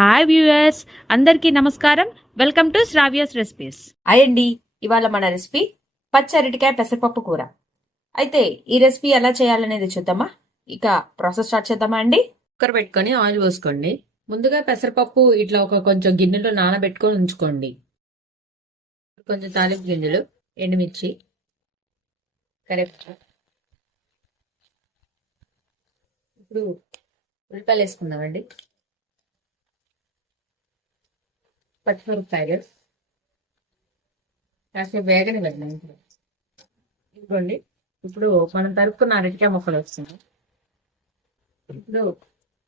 Hi viewers, అందరికీ నమస్కారం. Welcome to Sravya's recipes. అయ్యండి, ఇవాళ మన రెసిపీ పచ్చి అరటికాయ పెసరపప్పు కూర. అయితే ఈ రెసిపీ ఎలా చేయాలనేది చూద్దామా. ఇక ప్రాసెస్ స్టార్ట్ చేద్దామా అండి. కుక్కర్ పెట్టుకొని ఆయిల్ పోసుకోండి. ముందుగా పెసరపప్పు ఇట్లా కొంచెం గిన్నెలో నానబెట్టుకొని ఉంచుకోండి. కొంచెం తాలింపు గింజలు, ఎండుమిర్చి, కరివేపాకు. ఇప్పుడు ఉల్లిపాయలు వేసుకుందామండి. పచ్చిమిరపకాయలు కాసేపు వేగని వెళ్ళండి. ఇదిగోండి, ఇప్పుడు మనం తరుపుకున్న అరటికాయ ముక్కలు వస్తున్నాయి. ఇప్పుడు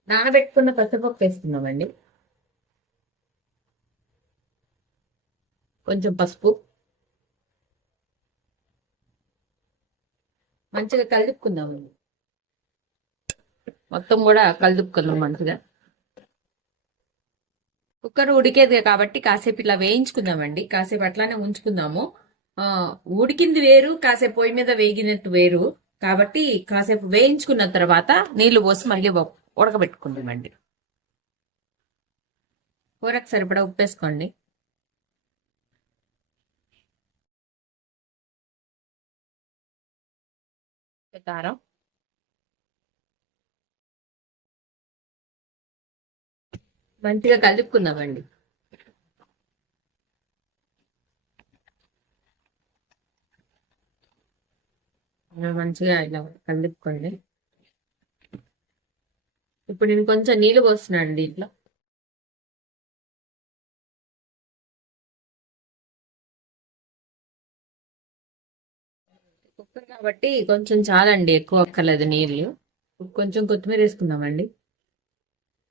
నానబెట్టుకున్న పెసరపప్పు వేసుకుందామండి. కొంచెం పసుపు, మంచిగా కలుపుకుందామండి. మొత్తం కూడా కలుపుకుందాం మంచిగా. కుక్కర్ ఉడికేది కాబట్టి కాసేపు ఇలా వేయించుకుందామండి. కాసేపు అట్లానే ఉంచుకుందాము. ఉడికింది వేరు, కాసేపు పొయ్యి మీద వేగినట్టు వేరు కాబట్టి కాసేపు వేయించుకున్న తర్వాత నీళ్లు పోసి మళ్ళీ ఉడకబెట్టుకుందామండి. కూరకు సరిపడా ఉప్పు వేసుకోండి. కారం, మంచిగా కలుపుకుందామండి. మంచిగా ఇలా కలుపుకోండి. ఇప్పుడు నేను కొంచెం నీళ్ళు పోస్తున్నాను అండి. ఇట్లా కుక్కర్ కాబట్టి కొంచెం చాలండి, ఎక్కువ అక్కర్లేదు నీళ్ళు. కొంచెం కొత్తిమీర వేసుకుందామండి.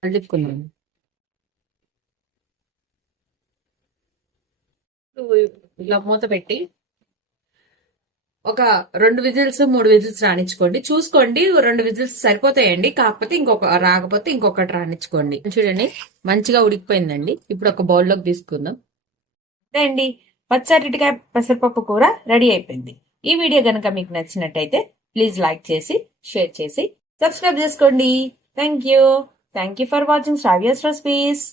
కలుపుకుందాం. ఇలా మూత పెట్టి ఒక 2 విజిల్స్ 3 విజిల్స్ రాణించుకోండి. చూసుకోండి, 2 విజిల్స్ సరిపోతాయండి. కాకపోతే రాకపోతే ఇంకొకటి రాణించుకోండి. చూడండి, మంచిగా ఉడికిపోయిందండి. ఇప్పుడు ఒక బౌల్లోకి తీసుకుందాం. అంతే అండి, పచ్చి అరటికాయ పెసరపప్పు కూర రెడీ అయిపోయింది. ఈ వీడియో కనుక మీకు నచ్చినట్టయితే ప్లీజ్ లైక్ చేసి, షేర్ చేసి, సబ్స్క్రైబ్ చేసుకోండి. Thank you for watching Sravya's recipes.